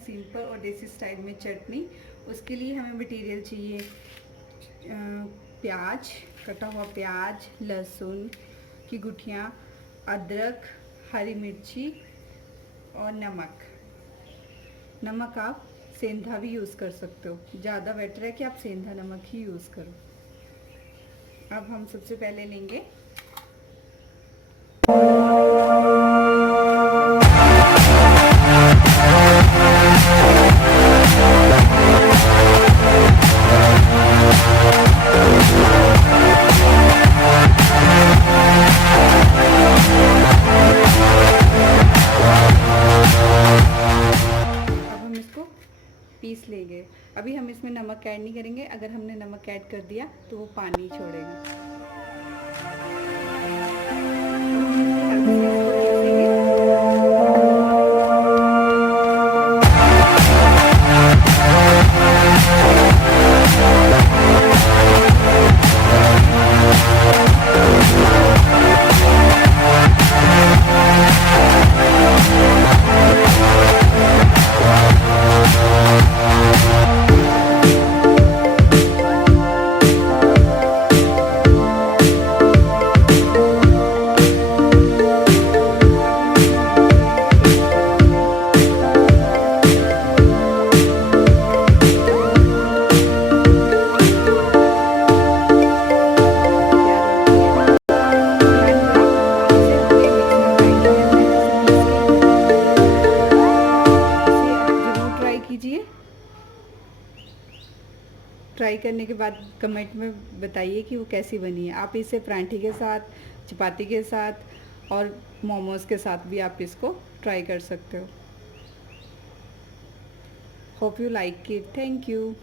Simple और देसी style में चटनी। उसके लिए हमें मटेरियल चाहिए प्याज, कटा हुआ प्याज, लहसुन की गुठियाँ, अदरक, हरी मिर्ची और नमक। नमक आप सेंधा भी यूज़ कर सकते हो, ज़्यादा बेटर है कि आप सेंधा नमक ही यूज़ करो। अब हम सबसे पहले लेंगे पीस लेंगे। अभी हम इसमें नमक ऐड नहीं करेंगे, अगर हमने नमक ऐड कर दिया तो वो पानी छोड़ेगा। ट्राई करने के बाद कमेंट में बताइए कि वो कैसी बनी है। आप इसे पराठे के साथ, चपाती के साथ और मोमोज़ के साथ भी आप इसको ट्राई कर सकते हो। Hope you like it. Thank you.